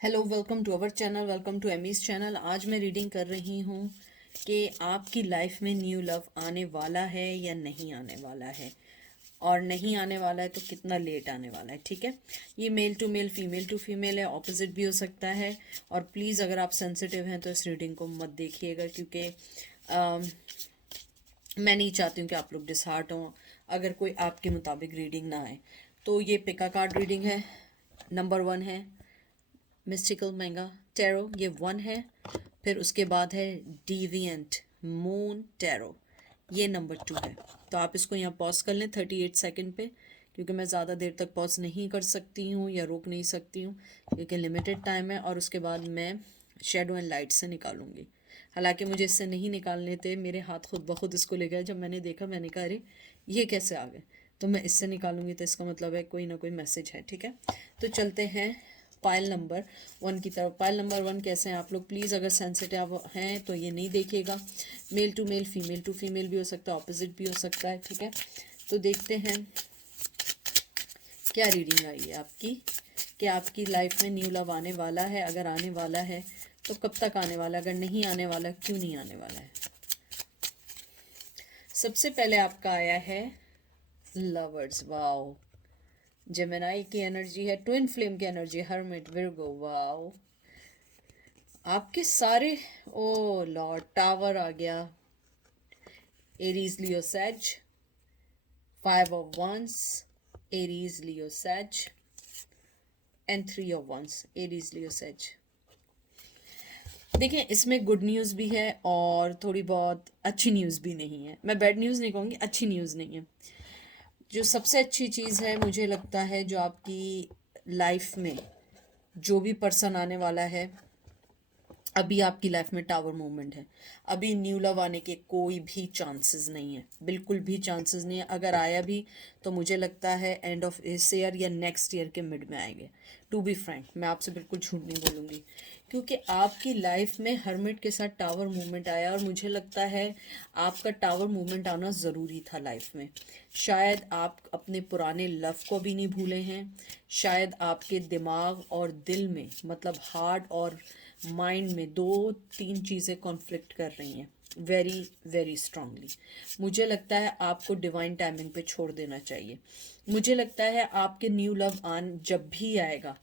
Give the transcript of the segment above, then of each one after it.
Hello, welcome to our channel, welcome to Amy's channel. आज मैं reading कर रही हूँ कि आपकी लाइफ में न्यू लव आने वाला है या नहीं आने वाला है, और नहीं आने वाला है तो कितना लेट आने वाला है। ठीक है, ये male to male, female to female है, ऑपोजिट भी हो सकता है। और प्लीज़ अगर आप सेंसिटिव हैं तो इस रीडिंग को मत देखिएगा, क्योंकि मैं नहीं चाहती हूँ कि आप लोग डिसहार्ट हों अगर कोई आपके मुताबिक रीडिंग ना आए। तो ये पिका कार्ड रीडिंग है, नंबर 1 है मिस्टिकल मैंगा टैरो, ये 1 है। फिर उसके बाद है डिविएंट मून टैरो, ये नंबर 2 है। तो आप इसको यहाँ पॉज कर लें 38 सेकंड पे, क्योंकि मैं ज़्यादा देर तक पॉज नहीं कर सकती हूँ या रोक नहीं सकती हूँ, क्योंकि लिमिटेड टाइम है। और उसके बाद मैं शेडो एंड लाइट से निकालूंगी। हालांकि मुझे इससे नहीं निकालने थे, मेरे हाथ खुद ब खुद इसको ले गया। जब मैंने देखा मैंने कहा अरे ये कैसे आ गए, तो मैं इससे निकालूंगी, तो इसका मतलब है कोई ना कोई मैसेज है। ठीक है, तो चलते हैं पाइल नंबर 1 की तरफ। पाइल नंबर 1 कैसे हैं आप लोग? प्लीज़ अगर सेंसिटिव हैं तो ये नहीं देखिएगा। Male to male, female to female भी हो सकता है, ऑपोजिट भी हो सकता है। ठीक है, तो देखते हैं क्या रीडिंग आई है आपकी, कि आपकी लाइफ में न्यू लव आने वाला है। अगर आने वाला है तो कब तक आने वाला है, अगर नहीं आने वाला क्यों नहीं आने वाला है। सबसे पहले आपका आया है लवर्स, वाओ। जेमिनाई की एनर्जी है, ट्विन फ्लेम की एनर्जी, हर्मिट, विर्गो, वाओ। आपके सारे, ओ लॉर्ड, टावर आ गया, Aries, Leo, says, 5 of Wands, Aries, Leo, says, and 3 of Wands, Aries, Leo, says. देखिए, इसमें गुड न्यूज़ भी है और थोड़ी बहुत अच्छी न्यूज़ भी नहीं है। मैं बैड न्यूज़ नहीं कहूँगी, अच्छी न्यूज़ नहीं है। जो सबसे अच्छी चीज़ है मुझे लगता है, जो आपकी लाइफ में जो भी पर्सन आने वाला है, अभी आपकी लाइफ में टावर मूवमेंट है। अभी न्यू लव आने के कोई भी चांसेस नहीं है, बिल्कुल भी चांसेस नहीं है। अगर आया भी तो मुझे लगता है एंड ऑफ इस ईयर या नेक्स्ट ईयर के मिड में आएंगे। टू बी फ्रैंक, मैं आपसे बिल्कुल झूठ नहीं बोलूँगी, क्योंकि आपकी लाइफ में हर्मिट के साथ टावर मूवमेंट आया, और मुझे लगता है आपका टावर मूवमेंट आना ज़रूरी था लाइफ में। शायद आप अपने पुराने लव को भी नहीं भूले हैं, शायद आपके दिमाग और दिल में, मतलब हार्ट और माइंड में, 2-3 चीज़ें कॉन्फ्लिक्ट कर रही हैं वेरी वेरी स्ट्रांगली। मुझे लगता है आपको डिवाइन टाइमिंग पे छोड़ देना चाहिए। मुझे लगता है आपके न्यू लव आन जब भी आएगा,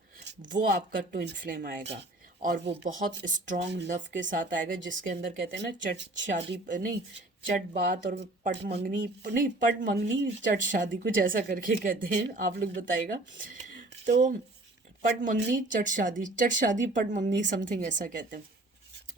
वो आपका ट्विन फ्लेम आएगा, और वो बहुत स्ट्रॉन्ग लव के साथ आएगा, जिसके अंदर कहते हैं ना, चट शादी नहीं, चट बात और पट मंगनी, नहीं पट मंगनी चट शादी, कुछ ऐसा करके कहते हैं, आप लोग बताइएगा। तो पट मंगनी चट शादी पट मंगनी, समथिंग ऐसा कहते हैं।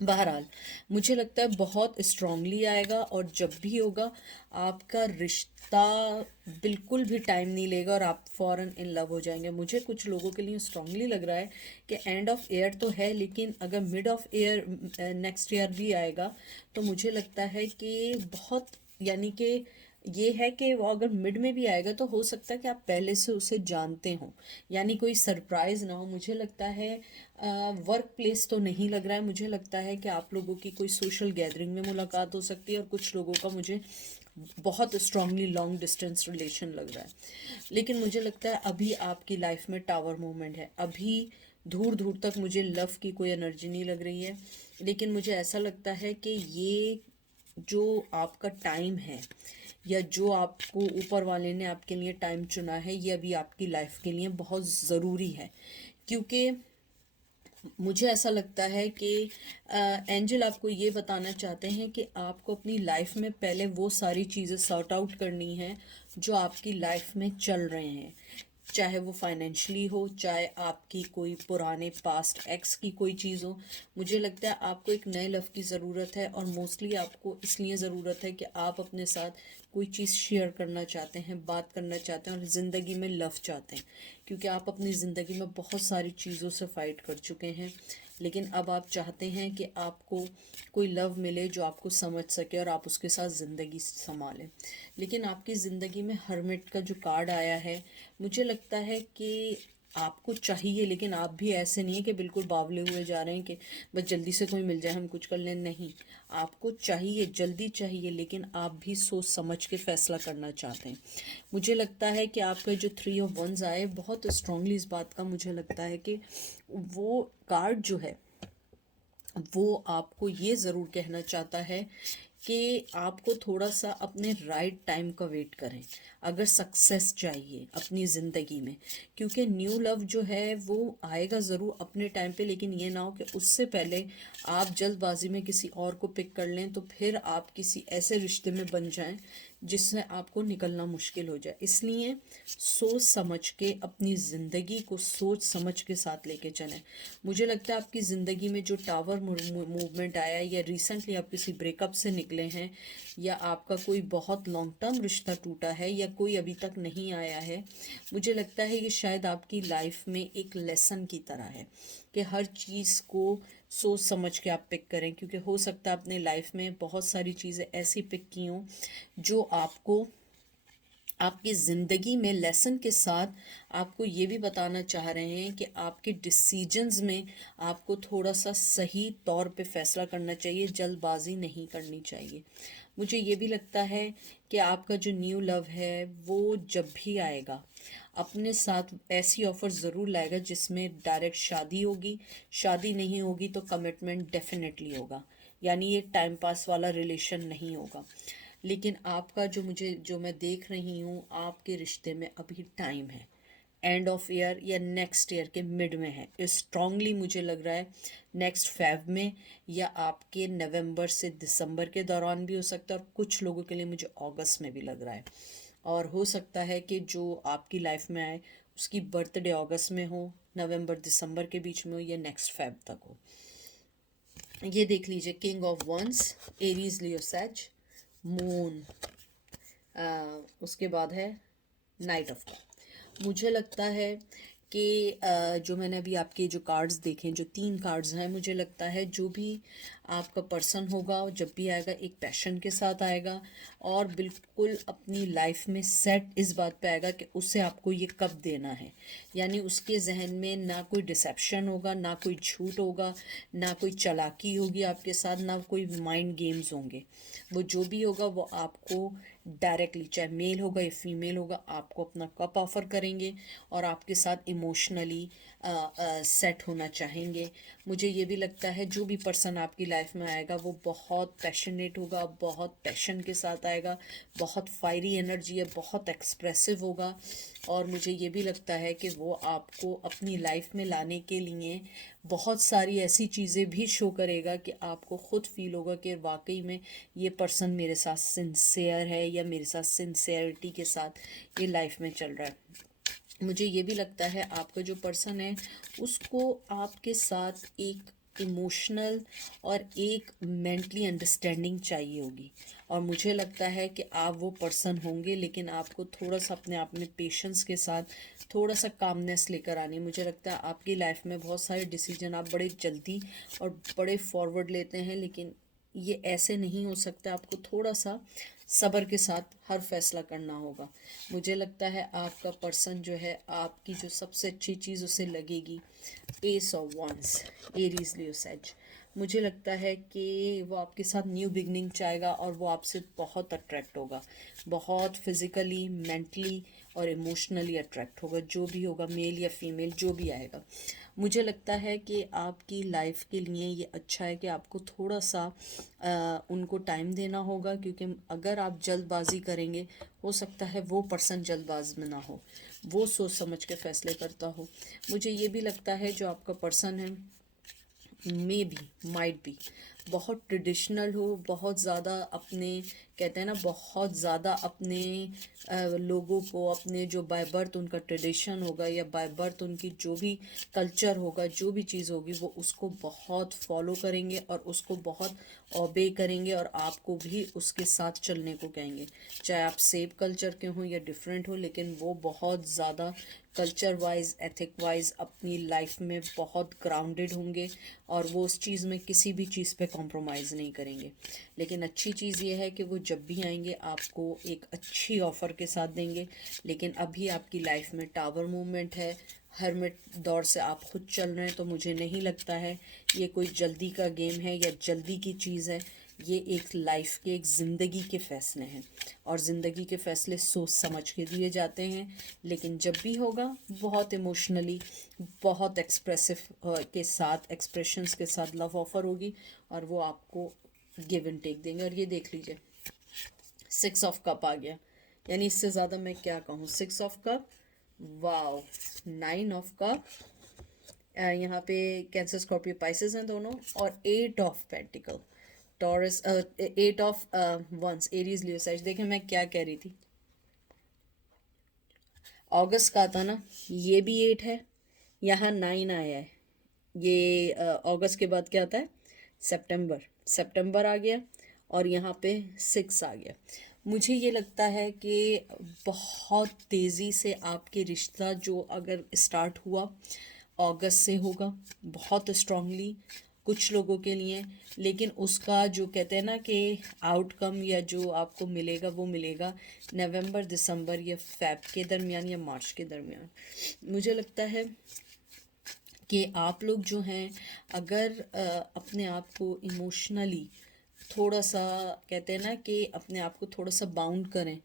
बहरहाल, मुझे लगता है बहुत स्ट्रांगली आएगा, और जब भी होगा आपका रिश्ता बिल्कुल भी टाइम नहीं लेगा और आप फॉरन इन लव हो जाएंगे। मुझे कुछ लोगों के लिए स्ट्रांगली लग रहा है कि एंड ऑफ ईयर तो है, लेकिन अगर mid of year next year भी आएगा तो मुझे लगता है कि बहुत, यानी कि ये है कि वो अगर मिड में भी आएगा तो हो सकता है कि आप पहले से उसे जानते हो, यानी कोई सरप्राइज ना हो। मुझे लगता है वर्क प्लेस तो नहीं लग रहा है, मुझे लगता है कि आप लोगों की कोई सोशल गैदरिंग में मुलाकात हो सकती है, और कुछ लोगों का मुझे बहुत स्ट्रांगली लॉन्ग डिस्टेंस रिलेशन लग रहा है। लेकिन मुझे लगता है अभी आपकी लाइफ में टावर मूवमेंट है। अभी दूर दूर तक मुझे लव की कोई एनर्जी नहीं लग रही है, लेकिन मुझे ऐसा लगता है कि ये जो आपका टाइम है, या जो आपको ऊपर वाले ने आपके लिए टाइम चुना है, ये अभी आपकी लाइफ के लिए बहुत ज़रूरी है। क्योंकि मुझे ऐसा लगता है कि एंजल आपको ये बताना चाहते हैं कि आपको अपनी लाइफ में पहले वो सारी चीज़ें सॉर्ट आउट करनी है जो आपकी लाइफ में चल रहे हैं, चाहे वो फाइनेंशियली हो, चाहे आपकी कोई पुराने पास्ट एक्स की कोई चीज़ हो। मुझे लगता है आपको एक नए लव की ज़रूरत है, और मोस्टली आपको इसलिए ज़रूरत है कि आप अपने साथ कोई चीज़ शेयर करना चाहते हैं, बात करना चाहते हैं, और ज़िंदगी में लव चाहते हैं। क्योंकि आप अपनी ज़िंदगी में बहुत सारी चीज़ों से फाइट कर चुके हैं, लेकिन अब आप चाहते हैं कि आपको कोई लव मिले जो आपको समझ सके और आप उसके साथ ज़िंदगी संभालें। लेकिन आपकी ज़िंदगी में हर्मिट का जो कार्ड आया है, मुझे लगता है कि आपको चाहिए, लेकिन आप भी ऐसे नहीं है कि बिल्कुल बावले हुए जा रहे हैं कि बस जल्दी से कोई मिल जाए हम कुछ कर लें। नहीं, आपको चाहिए, जल्दी चाहिए, लेकिन आप भी सोच समझ के फैसला करना चाहते हैं। मुझे लगता है कि आपका जो 3 ऑफ वंस आए, बहुत स्ट्रांगली इस बात का मुझे लगता है कि वो कार्ड जो है वो आपको ये ज़रूर कहना चाहता है कि आपको थोड़ा सा अपने राइट टाइम का वेट करें अगर सक्सेस चाहिए अपनी ज़िंदगी में, क्योंकि न्यू लव जो है वो आएगा ज़रूर अपने टाइम पे, लेकिन ये ना हो कि उससे पहले आप जल्दबाजी में किसी और को पिक कर लें तो फिर आप किसी ऐसे रिश्ते में बन जाएं जिससे आपको निकलना मुश्किल हो जाए। इसलिए सोच समझ के अपनी ज़िंदगी को सोच समझ के साथ लेके चलें। मुझे लगता है आपकी ज़िंदगी में जो टावर मूवमेंट आया, या रिसेंटली आप किसी ब्रेकअप से निकले हैं, या आपका कोई बहुत लॉन्ग टर्म रिश्ता टूटा है, या कोई अभी तक नहीं आया है, मुझे लगता है ये शायद आपकी लाइफ में एक लेसन की तरह है कि हर चीज़ को सोच समझ के आप पिक करें, क्योंकि हो सकता है अपने लाइफ में बहुत सारी चीज़ें ऐसी पिक की हों जो आपको आपकी ज़िंदगी में लेसन के साथ आपको ये भी बताना चाह रहे हैं कि आपके डिसीजंस में आपको थोड़ा सा सही तौर पे फैसला करना चाहिए, जल्दबाजी नहीं करनी चाहिए। मुझे ये भी लगता है कि आपका जो न्यू लव है वो जब भी आएगा अपने साथ ऐसी ऑफ़र ज़रूर लाएगा जिसमें डायरेक्ट शादी होगी। शादी नहीं होगी तो कमिटमेंट डेफिनेटली होगा, यानी ये टाइम पास वाला रिलेशन नहीं होगा। लेकिन आपका जो मैं देख रही हूँ, आपके रिश्ते में अभी टाइम है, एंड ऑफ ईयर या नेक्स्ट ईयर के मिड में है। स्ट्रांगली मुझे लग रहा है नेक्स्ट फेब में, या आपके नवंबर से दिसंबर के दौरान भी हो सकता है, और कुछ लोगों के लिए मुझे अगस्त में भी लग रहा है। और हो सकता है कि जो आपकी लाइफ में आए उसकी बर्थडे अगस्त में हो, नवंबर दिसंबर के बीच में हो, या नेक्स्ट फेब तक हो। ये देख लीजिए, king of wands, Aries, Leo, Sag, moon, उसके बाद है नाइट ऑफ कप। मुझे लगता है कि जो मैंने अभी आपके जो कार्ड्स देखे, जो 3 कार्ड्स हैं, मुझे लगता है जो भी आपका पर्सन होगा जब भी आएगा एक पैशन के साथ आएगा, और बिल्कुल अपनी लाइफ में सेट इस बात पे आएगा कि उसे आपको ये कब देना है। यानी उसके जहन में ना कोई डिसेप्शन होगा, ना कोई झूठ होगा, ना कोई चालाकी होगी आपके साथ, ना कोई माइंड गेम्स होंगे। वो जो भी होगा वो आपको डायरेक्टली, चाहे मेल होगा या फीमेल होगा, आपको अपना कप ऑफ़र करेंगे और आपके साथ इमोशनली सेट होना चाहेंगे। मुझे ये भी लगता है जो भी पर्सन आपकी लाइफ में आएगा वो बहुत पैशनेट होगा, बहुत पैशन के साथ आएगा, बहुत फायरी एनर्जी है, बहुत एक्सप्रेसिव होगा। और मुझे ये भी लगता है कि वो आपको अपनी लाइफ में लाने के लिए बहुत सारी ऐसी चीज़ें भी शो करेगा कि आपको ख़ुद फील होगा कि वाकई में ये पर्सन मेरे साथ सिंसियर है, या मेरे साथ सिंसियरिटी के साथ ये लाइफ में चल रहा है। मुझे ये भी लगता है आपका जो पर्सन है उसको आपके साथ एक इमोशनल और एक मेंटली अंडरस्टैंडिंग चाहिए होगी। और मुझे लगता है कि आप वो पर्सन होंगे, लेकिन आपको थोड़ा सा अपने आप में पेशेंस के साथ थोड़ा सा कामनेस लेकर आनी। मुझे लगता है आपकी लाइफ में बहुत सारे डिसीजन आप बड़े जल्दी और बड़े फॉरवर्ड लेते हैं, लेकिन ये ऐसे नहीं हो सकता। आपको थोड़ा सा सब्र के साथ हर फैसला करना होगा। मुझे लगता है आपका पर्सन जो है, आपकी जो सबसे अच्छी चीज़ उसे लगेगी S of wands, Aries, Leo, सैज। मुझे लगता है कि वो आपके साथ न्यू बिगनिंग चाहेगा और वो आपसे बहुत अट्रैक्ट होगा, बहुत फिज़िकली, मेंटली और इमोशनली अट्रैक्ट होगा। जो भी होगा, मेल या फीमेल, जो भी आएगा। मुझे लगता है कि आपकी लाइफ के लिए ये अच्छा है कि आपको थोड़ा सा उनको टाइम देना होगा, क्योंकि अगर आप जल्दबाजी करेंगे हो सकता है वो पर्सन जल्दबाज में ना हो, वो सोच समझ के फैसले करता हो। मुझे ये भी लगता है जो आपका पर्सन है मे बी, माइट बी, बहुत ट्रेडिशनल हो, बहुत ज़्यादा अपने, कहते हैं ना, बहुत ज़्यादा अपने लोगों को, अपने जो बाय बर्थ उनका ट्रेडिशन होगा या बाय बर्थ उनकी जो भी कल्चर होगा, जो भी चीज़ होगी वो उसको बहुत फॉलो करेंगे और उसको बहुत ओबे करेंगे, और आपको भी उसके साथ चलने को कहेंगे। चाहे आप सेम कल्चर के हों या डिफरेंट हो, लेकिन वो बहुत ज़्यादा कल्चर वाइज, एथिक वाइज अपनी लाइफ में बहुत ग्राउंडेड होंगे, और वो उस चीज़ में किसी भी चीज़ पे कॉम्प्रोमाइज़ नहीं करेंगे। लेकिन अच्छी चीज़ ये है कि वो जब भी आएंगे आपको एक अच्छी ऑफ़र के साथ देंगे। लेकिन अभी आपकी लाइफ में टावर मूवमेंट है, हर्मिट दौर से आप खुद चल रहे हैं, तो मुझे नहीं लगता है ये कोई जल्दी का गेम है या जल्दी की चीज़ है। ये एक लाइफ के, एक ज़िंदगी के फ़ैसले हैं, और ज़िंदगी के फ़ैसले सोच समझ के दिए जाते हैं। लेकिन जब भी होगा बहुत इमोशनली, बहुत एक्सप्रेसिव के साथ, एक्सप्रेशंस के साथ लव ऑफ़र होगी, और वो आपको गिव एंड टेक देंगे। और ये देख लीजिए, 6 ऑफ कप आ गया, यानी इससे ज़्यादा मैं क्या कहूँ। 6 of cup, wow, 9 of cup, यहाँ पे कैंसर स्कॉर्पियो पाइसेस हैं दोनों, और 8 of pentacle Taurus, 8 of wands Aries Leo size. देखें मैं क्या कह रही थी, अगस्त का था ना, ये भी 8 है, यहाँ 9 आया है। ये अगस्त के बाद क्या आता है, सितंबर, सितंबर आ गया, और यहाँ पे 6 आ गया। मुझे ये लगता है कि बहुत तेज़ी से आपके रिश्ता जो अगर स्टार्ट हुआ अगस्त से होगा, बहुत स्ट्रांगली कुछ लोगों के लिए। लेकिन उसका जो कहते हैं ना कि आउटकम या जो आपको मिलेगा वो मिलेगा नवंबर, दिसंबर या फ़ेब के दरमियान या मार्च के दरमियान। मुझे लगता है कि आप लोग जो हैं, अगर अपने आप को इमोशनली थोड़ा सा, कहते हैं ना कि अपने आप को थोड़ा सा बाउंड करें,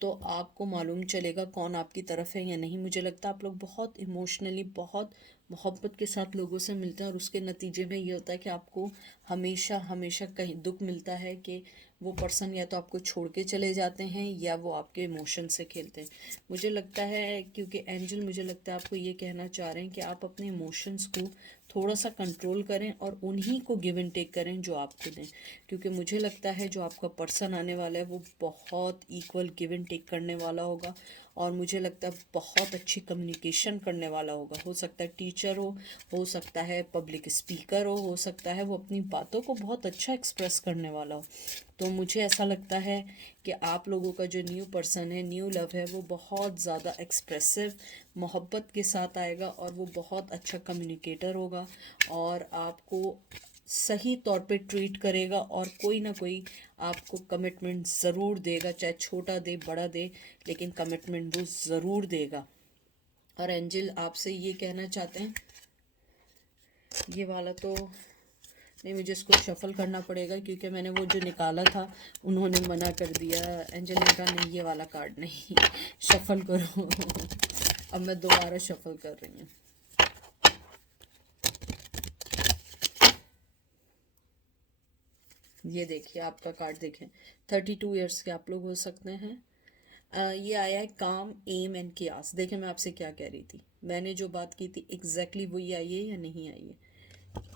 तो आपको मालूम चलेगा कौन आपकी तरफ है या नहीं। मुझे लगता है आप लोग बहुत इमोशनली, बहुत मोहब्बत के साथ लोगों से मिलते हैं, और उसके नतीजे में ये होता है कि आपको हमेशा हमेशा कहीं दुख मिलता है कि वो पर्सन या तो आपको छोड़ के चले जाते हैं या वो आपके इमोशन से खेलते हैं। मुझे लगता है, क्योंकि एंजल मुझे लगता है आपको ये कहना चाह रहे हैं कि आप अपने इमोशंस को थोड़ा सा कंट्रोल करें और उन्हीं को गिव एंड टेक करें जो आपको दें। क्योंकि मुझे लगता है जो आपका पर्सन आने वाला है वो बहुत इक्वल गिव एंड टेक करने वाला होगा, और मुझे लगता है बहुत अच्छी कम्युनिकेशन करने वाला होगा। हो सकता है टीचर हो सकता है पब्लिक स्पीकर हो सकता है वो अपनी बातों को बहुत अच्छा एक्सप्रेस करने वाला हो। तो मुझे ऐसा लगता है कि आप लोगों का जो न्यू पर्सन है, न्यू लव है, वो बहुत ज़्यादा एक्सप्रेसिव, मोहब्बत के साथ आएगा, और वो बहुत अच्छा कम्युनिकेटर होगा, और आपको सही तौर पे ट्रीट करेगा, और कोई ना कोई आपको कमिटमेंट ज़रूर देगा, चाहे छोटा दे बड़ा दे, लेकिन कमिटमेंट वो ज़रूर देगा। और एंजल आपसे ये कहना चाहते हैं, ये वाला तो नहीं, मुझे इसको शफल करना पड़ेगा, क्योंकि मैंने वो जो निकाला था उन्होंने मना कर दिया। एंजल ने कहा नहीं, ये वाला कार्ड नहीं, शफल करो। अब मैं दोबारा शफल कर रही हूँ। ये देखिए आपका कार्ड देखें, 32 ईयर्स के आप लोग हो सकते हैं। ये आया है काम, एम एंड कियास। देखें मैं आपसे क्या कह रही थी, मैंने जो बात की थी एग्जैक्टली वही आई है या नहीं आई है।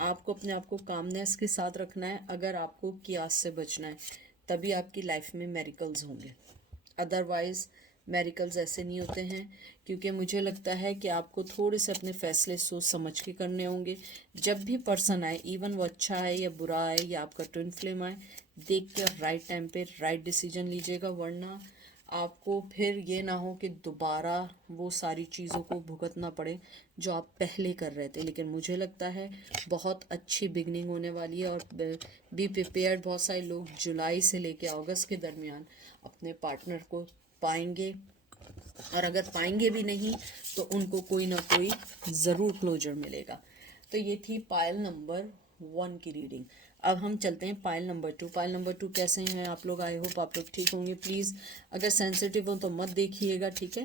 आपको अपने आप को कामनेस के साथ रखना है, अगर आपको कियास से बचना है, तभी आपकी लाइफ में मेरिकल्स होंगे। अदरवाइज़ मेरिकल्स ऐसे नहीं होते हैं। क्योंकि मुझे लगता है कि आपको थोड़े से अपने फैसले सोच समझ के करने होंगे। जब भी पर्सन आए, इवन वो अच्छा है या बुरा है या आपका ट्विन फ्लेम आए, देख कर राइट टाइम पे राइट डिसीजन लीजिएगा, वरना आपको फिर ये ना हो कि दोबारा वो सारी चीज़ों को भुगतना पड़े जो आप पहले कर रहे थे। लेकिन मुझे लगता है बहुत अच्छी बिगनिंग होने वाली है, और बी प्रिपेयर्ड। बहुत सारे लोग जुलाई से लेके अगस्त के दरमियान अपने पार्टनर को पाएंगे, और अगर पाएंगे भी नहीं तो उनको कोई ना कोई ज़रूर क्लोजर मिलेगा। तो ये थी पायल नंबर 1 की रीडिंग। अब हम चलते हैं पायल नंबर 2। पायल नंबर 2 कैसे हैं आप लोग, आई होप आप लोग ठीक होंगे। प्लीज़ अगर सेंसिटिव हो तो मत देखिएगा, ठीक है,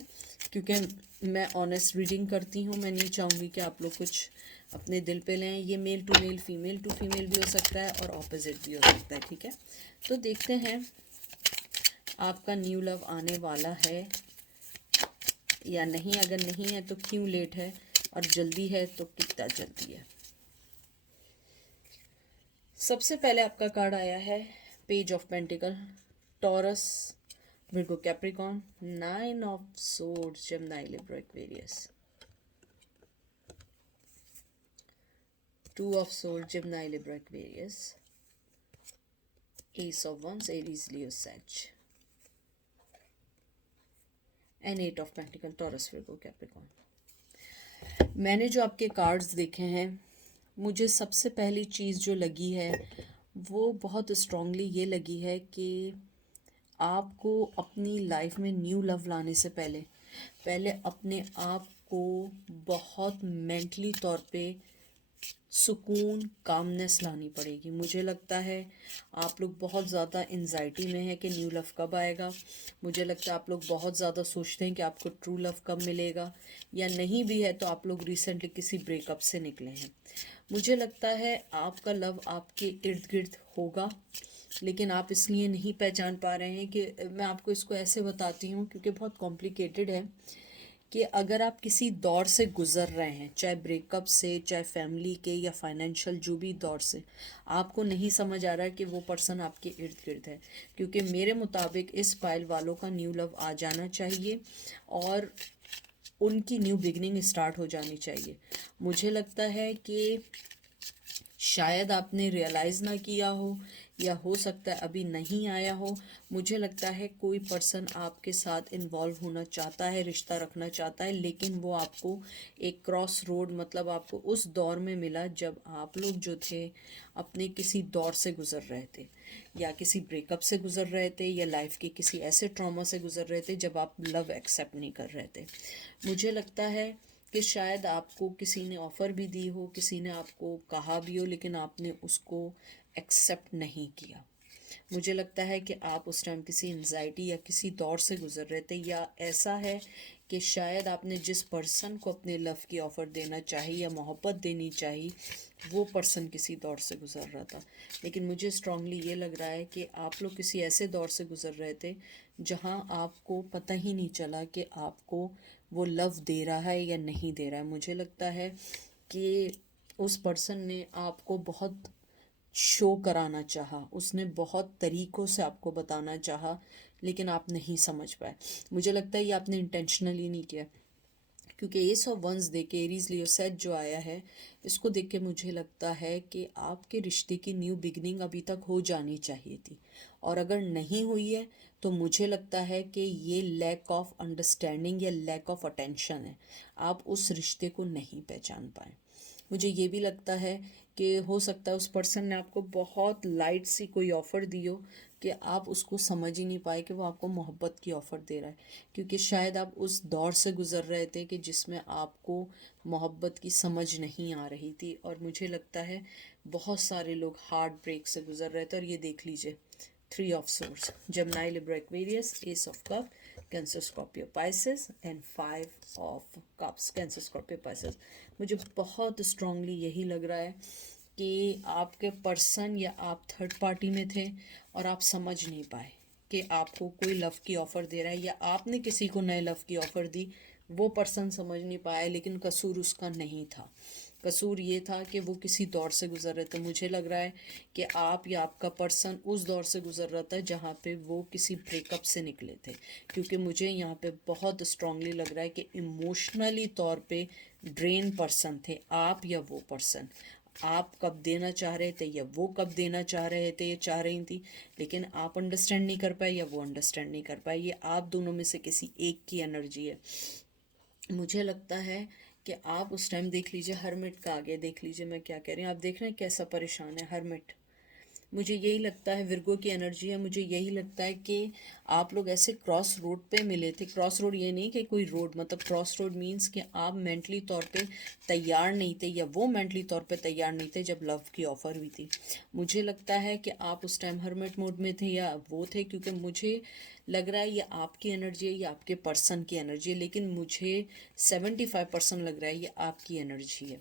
क्योंकि मैं ऑनेस्ट रीडिंग करती हूँ। मैं नहीं चाहूँगी कि आप लोग कुछ अपने दिल पे लें। ये male to male, female to female भी हो सकता है, और ऑपोजिट भी हो सकता है, ठीक है। तो देखते हैं आपका न्यू लव आने वाला है या नहीं। अगर नहीं है तो क्यों लेट है, और जल्दी है तो कितना जल्दी है। सबसे पहले आपका कार्ड आया है page of pentacle, Taurus, Virgo, Capricorn, 9 of swords, Gemini, Libra, Aquarius, 2 of swords, Gemini, Libra, Aquarius, ace of wands, Aries, Leo, Sag, and 8 of pentacle, Taurus, Virgo, Capricorn. मैंने जो आपके कार्ड्स देखे हैं, मुझे सबसे पहली चीज़ जो लगी है वो बहुत स्ट्रांगली ये लगी है कि आपको अपनी लाइफ में न्यू लव लाने से पहले पहले अपने आप को बहुत मेंटली तौर पे सुकून कामनेस लानी पड़ेगी। मुझे लगता है आप लोग बहुत ज़्यादा एनजाइटी में है कि न्यू लव कब आएगा। मुझे लगता है आप लोग बहुत ज़्यादा सोचते हैं कि आपको ट्रू लव कब मिलेगा, या नहीं भी है तो आप लोग रिसेंटली किसी ब्रेकअप से निकले हैं। मुझे लगता है आपका लव आपके इर्द गिर्द होगा, लेकिन आप इसलिए नहीं पहचान पा रहे हैं कि मैं आपको इसको ऐसे बताती हूँ क्योंकि बहुत कॉम्प्लिकेटेड है कि अगर आप किसी दौर से गुजर रहे हैं, चाहे ब्रेकअप से, चाहे फैमिली के या फाइनेंशियल जो भी दौर से, आपको नहीं समझ आ रहा है कि वो पर्सन आपके इर्द गिर्द है, क्योंकि मेरे मुताबिक इस पाइल वालों का न्यू लव आ जाना चाहिए और उनकी न्यू बिगनिंग स्टार्ट हो जानी चाहिए। मुझे लगता है कि शायद आपने रियलाइज़ ना किया हो, या हो सकता है अभी नहीं आया हो। मुझे लगता है कोई पर्सन आपके साथ इन्वॉल्व होना चाहता है, रिश्ता रखना चाहता है, लेकिन वो आपको एक क्रॉस रोड, मतलब आपको उस दौर में मिला जब आप लोग जो थे अपने किसी दौर से गुजर रहे थे, या किसी ब्रेकअप से गुजर रहे थे, या लाइफ के किसी ऐसे ट्रॉमा से गुजर रहे थे जब आप लव एक्सेप्ट नहीं कर रहे थे। मुझे लगता है कि शायद आपको किसी ने ऑफ़र भी दी हो, किसी ने आपको कहा भी हो, लेकिन आपने उसको एक्सेप्ट नहीं किया। मुझे लगता है कि आप उस टाइम किसी एंजाइटी या किसी दौर से गुजर रहे थे, या ऐसा है कि शायद आपने जिस पर्सन को अपने लव की ऑफ़र देना चाहिए या मोहब्बत देनी चाहिए, वो पर्सन किसी दौर से गुजर रहा था। लेकिन मुझे स्ट्रांगली ये लग रहा है कि आप लोग किसी ऐसे दौर से गुजर रहे थे जहां आपको पता ही नहीं चला कि आपको वो लव दे रहा है या नहीं दे रहा है। मुझे लगता है कि उस पर्सन ने आपको बहुत शो कराना चाहा, उसने बहुत तरीक़ों से आपको बताना चाहा, लेकिन आप नहीं समझ पाए। मुझे लगता है ये आपने इंटेंशनली नहीं किया, क्योंकि एस ऑफ वंस देख के एरीज लियो सेट जो आया है, इसको देख के मुझे लगता है कि आपके रिश्ते की न्यू बिगनिंग अभी तक हो जानी चाहिए थी, और अगर नहीं हुई है तो मुझे लगता है कि ये लैक ऑफ अंडरस्टैंडिंग या लैक ऑफ अटेंशन है। आप उस रिश्ते को नहीं पहचान पाए। मुझे ये भी लगता है कि हो सकता है उस पर्सन ने आपको बहुत लाइट सी कोई ऑफ़र दी हो कि आप उसको समझ ही नहीं पाए कि वो आपको मोहब्बत की ऑफ़र दे रहा है, क्योंकि शायद आप उस दौर से गुज़र रहे थे कि जिसमें आपको मोहब्बत की समझ नहीं आ रही थी। और मुझे लगता है बहुत सारे लोग हार्ट ब्रेक से गुज़र रहे थे। और ये देख लीजिए, 3 of source, Gemini, Libra, Aquarius, ace of cup, cancer, scorpio, Pisces and 5 of cups, cancer, scorpio, Pisces. मुझे बहुत स्ट्रांगली यही लग रहा है कि आपके पर्सन या आप थर्ड पार्टी में थे और आप समझ नहीं पाए कि आपको कोई लव की ऑफ़र दे रहा है, या आपने किसी को नए लव की ऑफ़र दी, वो पर्सन समझ नहीं पाया। लेकिन कसूर उसका नहीं था, कसूर ये था कि वो किसी दौर से गुजर रहे थे। मुझे लग रहा है कि आप या आपका पर्सन उस दौर से गुजर रहा था जहाँ पे वो किसी ब्रेकअप से निकले थे, क्योंकि मुझे यहाँ पे बहुत स्ट्रांगली लग रहा है कि इमोशनली तौर पे ड्रेन पर्सन थे आप या वो पर्सन। आप कब देना चाह रहे थे या वो कब देना चाह रहे थे या चाह रही थी, लेकिन आप अंडरस्टैंड नहीं कर पाए या वो अंडरस्टैंड नहीं कर पाए। ये आप दोनों में से किसी एक की एनर्जी है। मुझे लगता है कि आप उस टाइम देख लीजिए, हरमिट का आगे देख लीजिए मैं क्या कह रही हूँ। आप देख रहे हैं कैसा परेशान है हरमिट। मुझे यही लगता है विर्गो की एनर्जी है। मुझे यही लगता है कि आप लोग ऐसे क्रॉस रोड पे मिले थे। क्रॉस रोड ये नहीं कि कोई रोड, मतलब क्रॉस रोड मीन्स कि आप मेंटली तौर पे तैयार नहीं थे या वो मेंटली तौर पे तैयार नहीं थे जब लव की ऑफ़र हुई थी। मुझे लगता है कि आप उस टाइम हरमिट मोड में थे या वो थे, क्योंकि मुझे लग रहा है ये आपकी एनर्जी है या आपके पर्सन की एनर्जी है, लेकिन मुझे 75% लग रहा है ये आपकी एनर्जी है।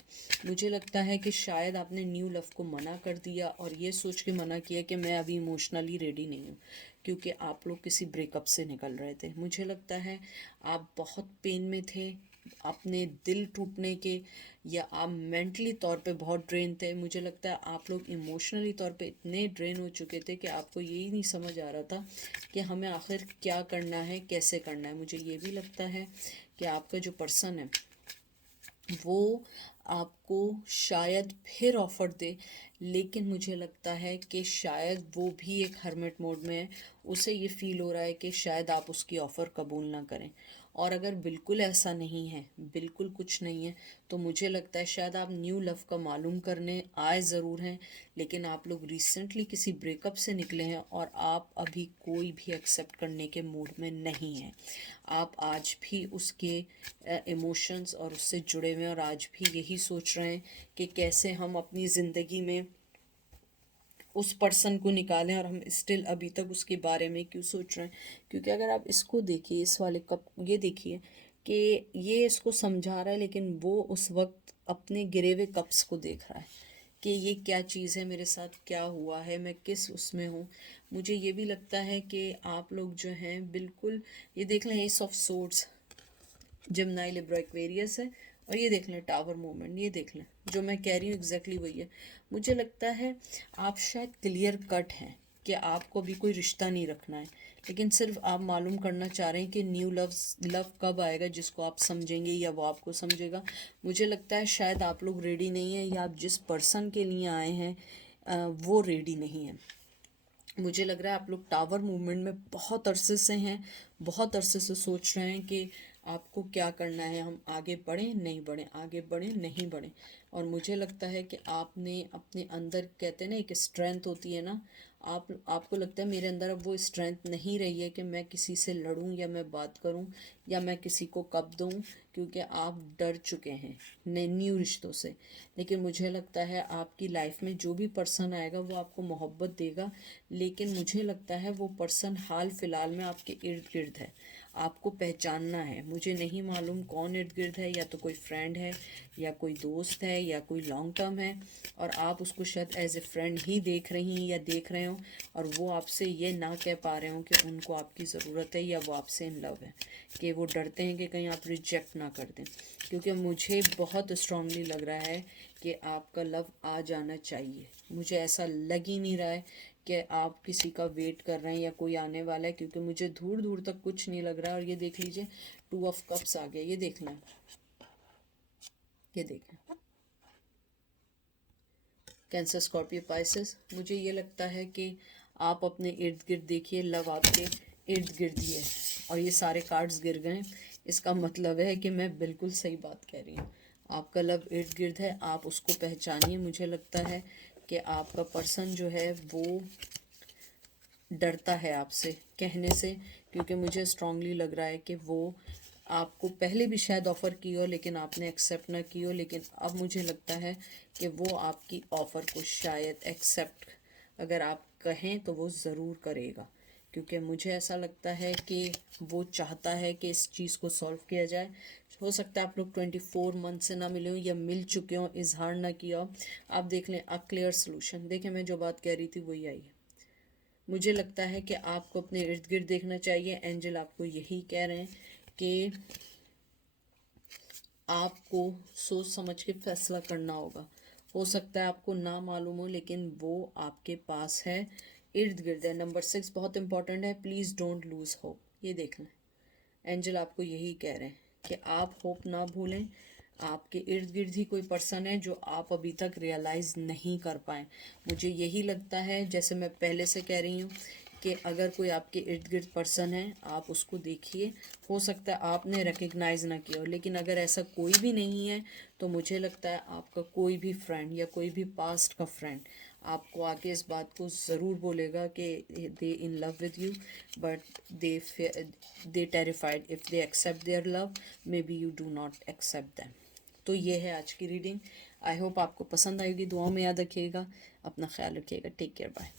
मुझे लगता है कि शायद आपने न्यू लव को मना कर दिया और ये सोच के मना किया कि मैं अभी इमोशनली रेडी नहीं हूँ, क्योंकि आप लोग किसी ब्रेकअप से निकल रहे थे। मुझे लगता है आप बहुत पेन में थे अपने दिल टूटने के, या आप मेंटली तौर पे बहुत ड्रेन थे। मुझे लगता है आप लोग इमोशनली तौर पे इतने ड्रेन हो चुके थे कि आपको यही नहीं समझ आ रहा था कि हमें आखिर क्या करना है, कैसे करना है। मुझे ये भी लगता है कि आपका जो पर्सन है वो आपको शायद फिर ऑफ़र दे, लेकिन मुझे लगता है कि शायद वो भी एक हर्मिट मोड में है। उसे ये फ़ील हो रहा है कि शायद आप उसकी ऑफ़र कबूल ना करें, और अगर बिल्कुल ऐसा नहीं है, बिल्कुल कुछ नहीं है, तो मुझे लगता है शायद आप न्यू लव का मालूम करने आए ज़रूर हैं, लेकिन आप लोग रिसेंटली किसी ब्रेकअप से निकले हैं और आप अभी कोई भी एक्सेप्ट करने के मूड में नहीं हैं। आप आज भी उसके इमोशंस और उससे जुड़े हुए हैं और आज भी यही सोच रहे हैं कि कैसे हम अपनी ज़िंदगी में उस पर्सन को निकालें, और हम स्टिल अभी तक उसके बारे में क्यों सोच रहे हैं? क्योंकि अगर आप इसको देखिए, इस वाले कप ये देखिए कि ये इसको समझा रहा है, लेकिन वो उस वक्त अपने गिरे हुए कप्स को देख रहा है कि ये क्या चीज़ है, मेरे साथ क्या हुआ है, मैं किस उसमें हूँ। मुझे ये भी लगता है कि आप लोग जो हैं बिल्कुल, ये देख लें S of swords, जमनाई Libra Aquarius है, और ये देख लें टावर मूवमेंट, ये देख लें, जो मैं कह रही हूँ एग्जैक्टली वही है। मुझे लगता है आप शायद क्लियर कट हैं कि आपको भी कोई रिश्ता नहीं रखना है, लेकिन सिर्फ आप मालूम करना चाह रहे हैं कि न्यू लव कब आएगा जिसको आप समझेंगे या वो आपको समझेगा। मुझे लगता है शायद आप लोग रेडी नहीं हैं, या आप जिस पर्सन के लिए आए हैं वो रेडी नहीं है। मुझे लग रहा है आप लोग टावर मूवमेंट में बहुत अरसे से हैं, बहुत अरसे से सोच रहे हैं कि आपको क्या करना है, हम आगे बढ़ें नहीं बढ़ें, आगे बढ़ें नहीं बढ़ें। और मुझे लगता है कि आपने अपने अंदर, कहते हैं ना एक स्ट्रेंथ होती है ना, आपको लगता है मेरे अंदर अब वो स्ट्रेंथ नहीं रही है कि मैं किसी से लड़ूं या मैं बात करूं या मैं किसी को कब दूं, क्योंकि आप डर चुके हैं नए न्यू रिश्तों से। लेकिन मुझे लगता है आपकी लाइफ में जो भी पर्सन आएगा वो आपको मोहब्बत देगा, लेकिन मुझे लगता है वो पर्सन हाल फिलहाल में आपके इर्द गिर्द है, आपको पहचानना है। मुझे नहीं मालूम कौन इर्द गिर्द है, या तो कोई फ्रेंड है या कोई दोस्त है या कोई लॉन्ग टर्म है, और आप उसको शायद एज ए फ्रेंड ही देख रही हैं या देख रहे हो, और वो आपसे ये ना कह पा रहे हो कि उनको आपकी ज़रूरत है या वो आपसे इन लव है, कि वो डरते हैं कि कहीं आप रिजेक्ट ना कर दें। क्योंकि मुझे बहुत स्ट्रांगली लग रहा है कि आपका लव आ जाना चाहिए। मुझे ऐसा लग ही नहीं रहा है कि आप किसी का वेट कर रहे हैं या कोई आने वाला है, क्योंकि मुझे दूर दूर तक कुछ नहीं लग रहा है। और ये देख लीजिए, 2 ऑफ कप्स आ गया, ये देखना, ये देखें, कैंसर स्कॉर्पियो पाइसेस। मुझे ये लगता है कि आप अपने इर्द गिर्द देखिए, लव आपके इर्द गिर्द ही है, और ये सारे कार्ड्स गिर गए। इसका मतलब है कि मैं बिल्कुल सही बात कह रही हूँ। आपका लव इर्द गिर्द है, आप उसको पहचानिए। मुझे लगता है कि आपका पर्सन जो है वो डरता है आपसे कहने से, क्योंकि मुझे स्ट्रांगली लग रहा है कि वो आपको पहले भी शायद ऑफ़र की हो लेकिन आपने एक्सेप्ट ना की हो, लेकिन अब मुझे लगता है कि वो आपकी ऑफ़र को शायद एक्सेप्ट अगर आप कहें तो वो ज़रूर करेगा, क्योंकि मुझे ऐसा लगता है कि वो चाहता है कि इस चीज़ को सॉल्व किया जाए। हो सकता है आप लोग 24 मंथ से ना मिले हों या मिल चुके हों, इजहार ना किया हो। आप देख लें, अ क्लियर सोल्यूशन। देखें, मैं जो बात कह रही थी वही आई है। मुझे लगता है कि आपको अपने इर्द गिर्द देखना चाहिए। एंजल आपको यही कह रहे हैं कि आपको सोच समझ के फैसला करना होगा। हो सकता है आपको ना मालूम हो, लेकिन वो आपके पास है, इर्द गिर्द है। नंबर 6 बहुत इंपॉर्टेंट है, प्लीज़ डोंट लूज़ होप। ये देख लें, एंजल आपको यही कह रहे हैं कि आप होप ना भूलें। आपके इर्द गिर्द ही कोई पर्सन है जो आप अभी तक रियलाइज़ नहीं कर पाए। मुझे यही लगता है, जैसे मैं पहले से कह रही हूँ, कि अगर कोई आपके इर्द गिर्द पर्सन है, आप उसको देखिए। हो सकता है आपने रिकग्नाइज़ ना किया हो, लेकिन अगर ऐसा कोई भी नहीं है तो मुझे लगता है आपका कोई भी फ्रेंड या कोई भी पास्ट का फ्रेंड आपको आगे इस बात को ज़रूर बोलेगा कि they in love with you, but they terrified if they accept their love, maybe you do not accept them. तो ये है आज की रीडिंग। आई होप आपको पसंद आएगी। दुआओं में याद रखिएगा, अपना ख्याल रखिएगा। Take care, bye.